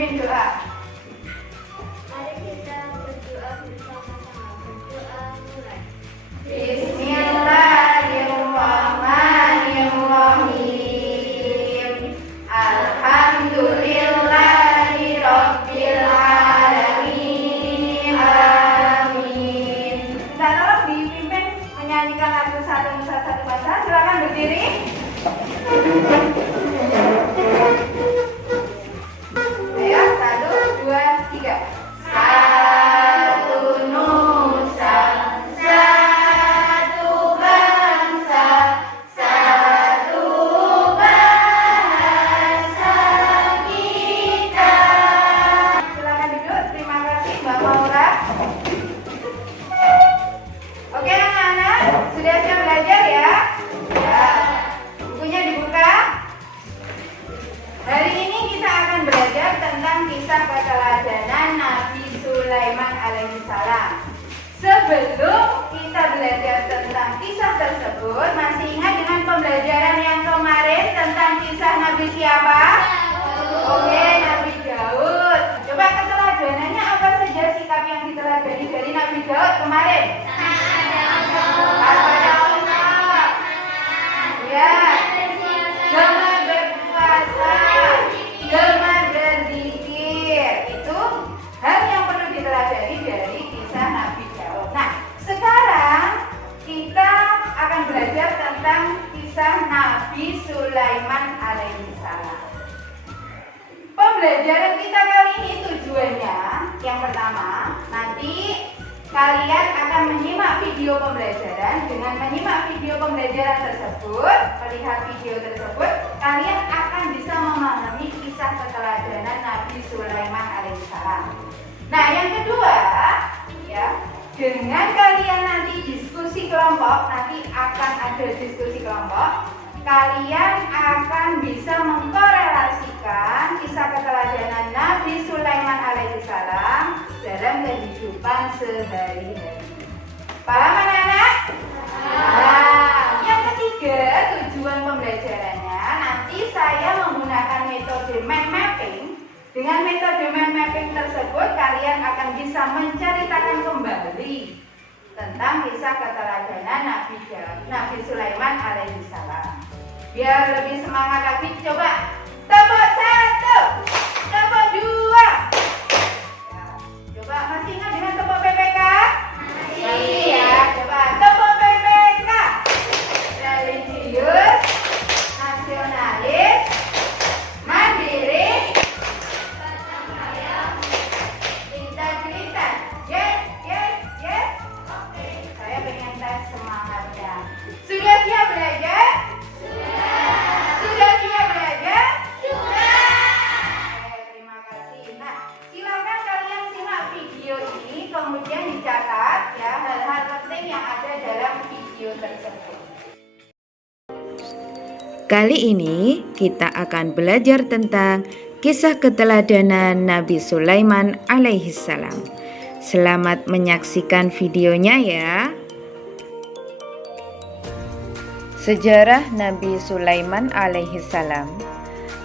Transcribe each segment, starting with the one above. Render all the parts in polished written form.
pimpin doa. Mari kita berdoa bersama-sama. Berdoa mulai. Bismillahirrahmanirrahim. Alhamdulillahirabbil alamin. Amin. Minta tolong dipimpin menyanyikan lagu Satu Nusa Satu Bangsa. Silakan berdiri. Ayo, 1, 2, 3. Satu nusa, satu bangsa, satu bahasa kita. Silakan duduk. Terima kasih Mbak Maura. Oke anak-anak, sudah siap belajar ya? Ya. Bukunya dibuka. Hari ini kita akan belajar tentang kisah keteladanan Nabi Sulaiman alaihissalam. Sebelum kita belajar tentang kisah tersebut, masih ingat dengan pembelajaran yang kemarin tentang kisah Nabi siapa? Oke, Nabi Daud. Coba keteladanannya apa saja sikap yang diteladani dari Nabi Daud kemarin? Apa Allah? Ya. Gemar berpuasa, gemar berzikir. Itu hal yang perlu diteladani dari kisah Nabi Daud. Nah, sekarang kita akan belajar tentang kisah Nabi Sulaiman alaihissalam. Pembelajaran kita kali ini tujuannya yang pertama, nanti kalian akan menyimak video pembelajaran. Dengan menyimak video pembelajaran tersebut, melihat video tersebut, kalian akan bisa memahami kisah keteladanan Nabi Sulaiman alaihissalam. Nah, yang kedua, ya, dengan kalian nanti diskusi kelompok, nanti akan ada diskusi kelompok, kalian akan bisa mengkorelasikan kisah keteladanan Nabi Sulaiman alaihissalam dalam kehidupan sehari-hari. Paham anak-anak? Nah, yang ketiga, tujuan pembelajarannya nanti saya menggunakan metode mind mapping. Dengan metode mind mapping tersebut, kalian akan bisa menceritakan kembali tentang kisah keteladanan Nabi Sulaiman alaihissalam. Biar lebih semangat lagi, coba tepuk 1, tepuk 2. Ya, coba masih ingat dengan tepuk PPK? Masih ya. Coba tepuk PPK. Religius, nasionalis, mandiri, integritas. Yes, yes, yes. Oke, saya pengen tes semangatnya. Sudah siap belajar? Sudah siap belajar? Sudah. Oke, terima kasih. Nah, silakan kalian simak video ini, kemudian dicatat ya hal-hal penting yang ada dalam video tersebut. Kali ini kita akan belajar tentang kisah keteladanan Nabi Sulaiman alaihissalam. Selamat menyaksikan videonya ya. Sejarah Nabi Sulaiman alaihissalam.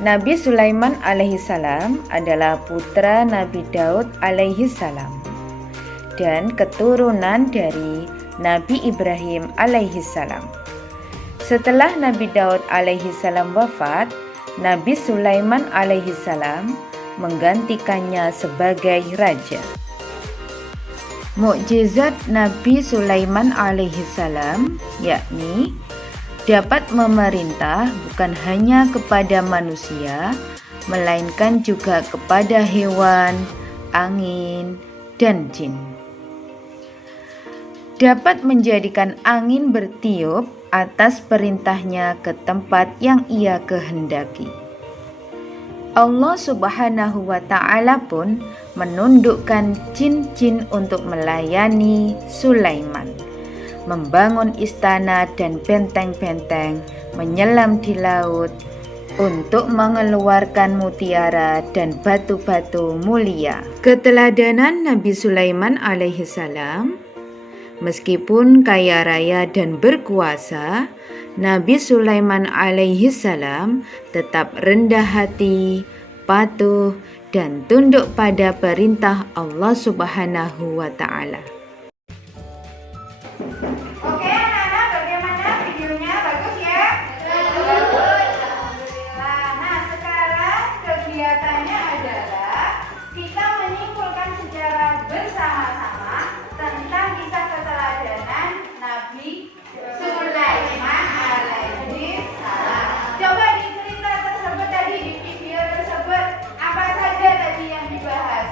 Nabi Sulaiman alaihissalam adalah putra Nabi Daud alaihissalam dan keturunan dari Nabi Ibrahim alaihissalam. Setelah Nabi Daud alaihissalam wafat, Nabi Sulaiman alaihissalam menggantikannya sebagai raja. Mukjizat Nabi Sulaiman alaihissalam yakni dapat memerintah bukan hanya kepada manusia, melainkan juga kepada hewan, angin, dan jin. Dapat menjadikan angin bertiup atas perintahnya ke tempat yang ia kehendaki. Allah Subhanahu wa Ta'ala pun menundukkan jin-jin untuk melayani Sulaiman, membangun istana dan benteng-benteng, menyelam di laut untuk mengeluarkan mutiara dan batu-batu mulia. Keteladanan Nabi Sulaiman alaihissalam. Meskipun kaya raya dan berkuasa, Nabi Sulaiman alaihissalam tetap rendah hati, patuh, dan tunduk pada perintah Allah Subhanahu wa Ta'ala. Oke anak-anak, bagaimana videonya? Bagus ya? Bagus. Alhamdulillah. Nah sekarang kegiatannya adalah kita menyimpulkan secara bersama-sama tentang kisah keteladanan Nabi Sulaiman alaihi salam. Coba di cerita tersebut tadi, di video tersebut, apa saja tadi yang dibahas?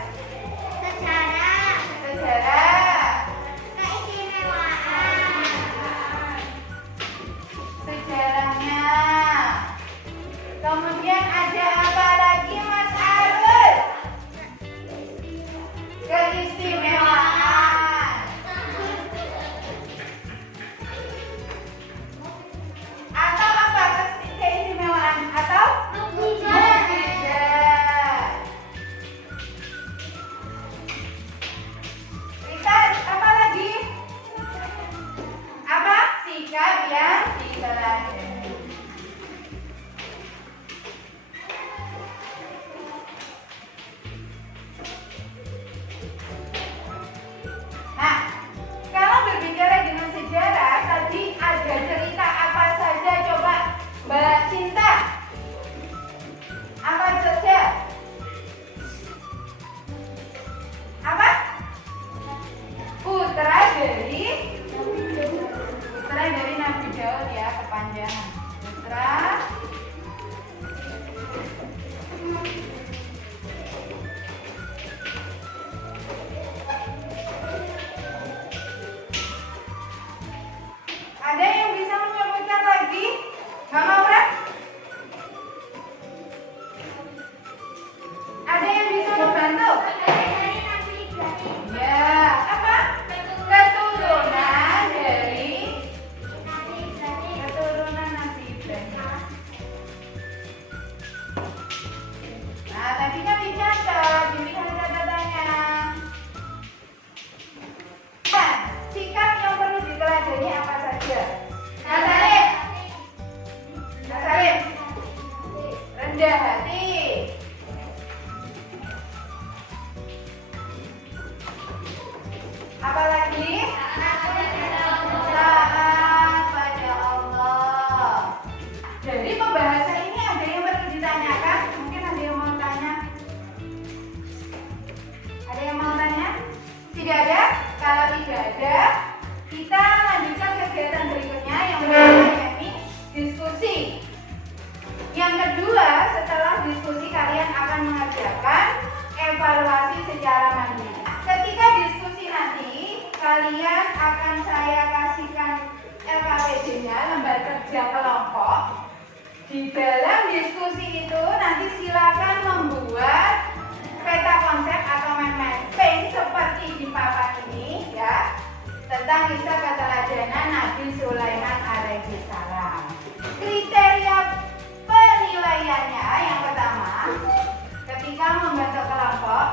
Sejarah, Sejarah, keistimewaan, sejarahnya. Kemudian ada apa lagi Mas Arul? Keistimewaan. Atau apa keistimewaan? Atau mukjizat. Kita apa lagi? Apa? Sikap yang diteladani. Nah, kalau berbicara dengan sejarah, tadi ada cerita apa saja? Coba Mbak Cinta. Apa saja? Apa? Putra dari Nabi Daud ya, kepanjangan. Putra ada yang bisa menyebutkan lagi? Mbak Maura? Ada yang bisa membantu? dari Nabi Ibrahim, Ya, apa? Keturunan dari Nabi Ibrahim, keturunan Nabi Ibrahim. Nah, tadi kan dicatat, jadi ada catatannya. Nah, sikap yang perlu diteladani apa saja? Nasalib, nasalib, rendah hati. Apalagi? Taat pada Allah. Jadi pembahasan ini ada yang perlu ditanyakan? Mungkin ada yang mau tanya? Ada yang mau tanya? Tidak ada? Kalau tidak ada, kita lanjutkan kegiatan berikutnya yang pertama yakni diskusi. Yang kedua, setelah diskusi kalian akan mengerjakan evaluasi secara mandiri. Ketika diskusi nanti, kalian akan saya kasihkan LKPD-nya, lembar kerja kelompok. Di dalam diskusi itu nanti silakan membuat peta konsep atau mind mapping seperti di papan ini ya, tentang kisah keteladanan Nabi Sulaiman alaihi salam. Kriteria penilaiannya yang pertama, ketika membentuk kelompok,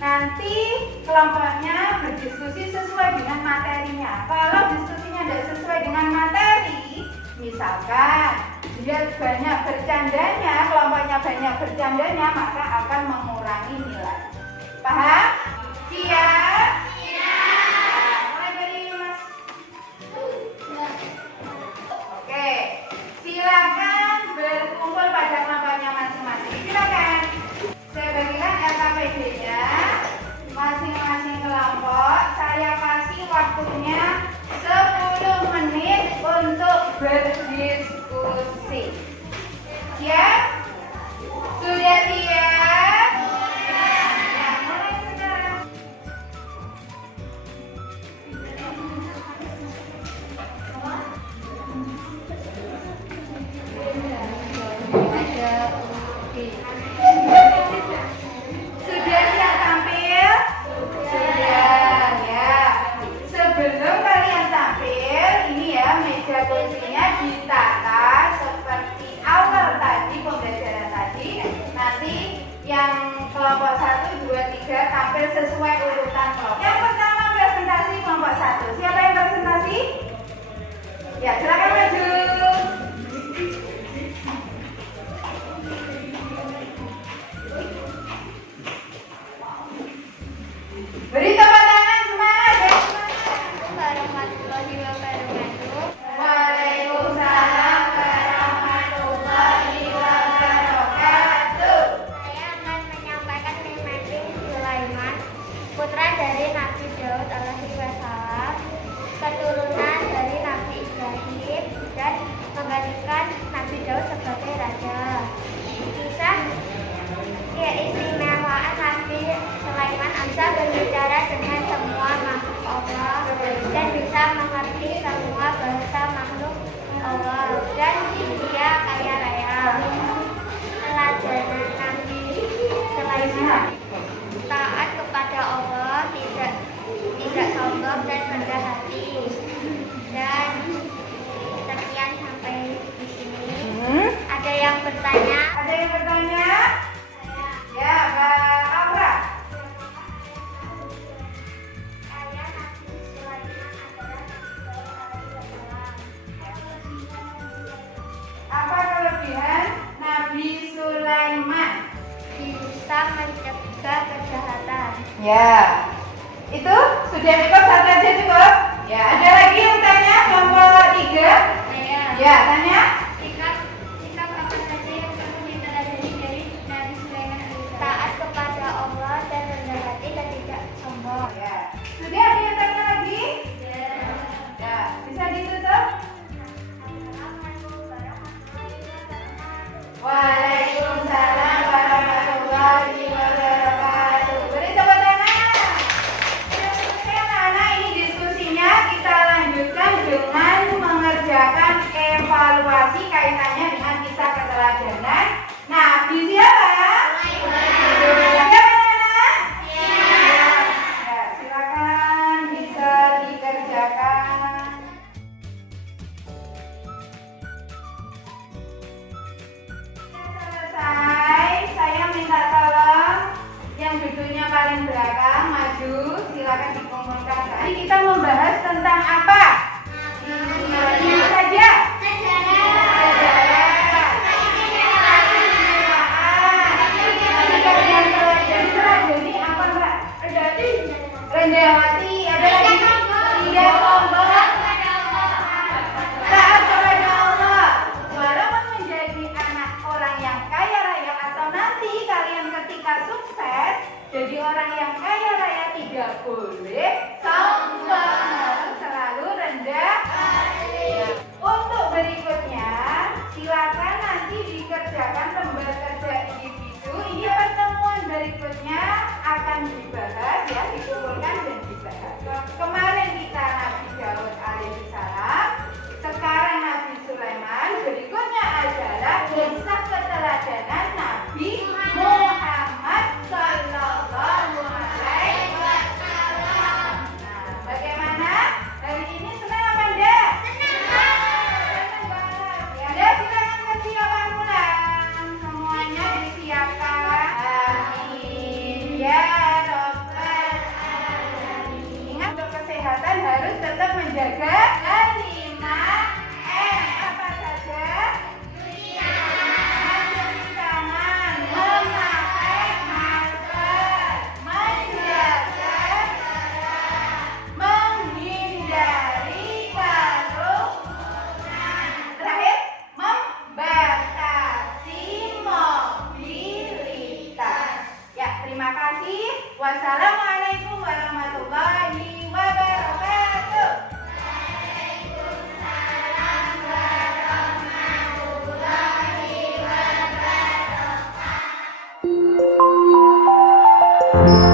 nanti kelompoknya berdiskusi sesuai dengan materinya. Kalau diskusinya tidak sesuai dengan materi, misalkan dia banyak bercandanya, kelompoknya banyak bercandanya, maka akan mengurangi nilai. Paham? Siap? Nah, mulai dari Mas. Oke, silakan berkumpul pada kelompoknya masing-masing. Silakan. Saya bagikan LKPD-nya masing-masing kelompok. Saya kasih waktunya 10 menit untuk berdiskusi. Siap? Sudah siap? Ya, mulai sekarang. Sudah siap tampil? Sudah ya. Sebelum kalian tampil, ini ya meja kursinya ditata seperti awal tadi pembelajaran tadi. Nanti yang kelompok 1, 2, 3 tampil sesuai urutan kelompok. Yang pertama presentasi kelompok 1. Siapa yang presentasi? Ya, silakan maju. Ya, itu sudah cukup, satu aja cukup. Ya, ada lagi yang tanya kelompok 3? Ya, tanya. Sikap apa saja yang perlu diteladani dari Nabi Sulaiman alaihissalam? Taat kepada Allah dan rendah hati dan tidak sombong. Ya, sudah ada yang tanya lagi? Ya, bisa ditutup. Waalaikumsalam warahmatullahi wabarakatuh. Beri tepuk tangan. Oke, anak-anak, ini diskusinya kita lanjutkan dengan mengerjakan evaluasi kaitannya dengan kisah keteladanan Nabi siapa? Siapa anak-anak? Ya, silakan bisa dikerjakan. Selesai, saya minta tolong yang duduknya paling belakang maju, silakan dikumpulkan. Jadi kita membahas tentang apa? Ini saja. Sejarah. Jadi apa Mbak? Rendah hati. Ada lagi? Tidak sombong. Taat kepada Allah. Walaupun menjadi anak orang yang kaya raya atau nanti kalian ketika sukses jadi orang yang kaya raya tidak boleh sombong, harus selalu rendah hati. Untuk berikutnya silakan nanti dikerjakan lembar kerja individu. Ini pertemuan berikutnya akan dibahas ya, dikumpulkan dan dibahas. Kemarin kita Nabi Daud alaihissalam, sekarang Nabi Sulaiman, berikutnya adalah kisah keteladanan Nabi Muhammad Sallallahu Alaihi Wasallam. Nah, bagaimana? Hari ini senang apa enggak? Senang banget. Ya, udah silakan kesiapan pulang. Semuanya disiapkan. Amin. Ya Rabbal Alamin. Ingat, untuk kesehatan harus tetap menjaga 5M. Apa saja? Mencuci tangan, memakai masker, menjaga jarak, menghindari kerumunan. Terakhir, membatasi mobilitas. Ya, terima kasih. Wassalamualaikum warahmatullahi wabarakatuh. Waalaikumsalam warahmatullahi wabarakatuh.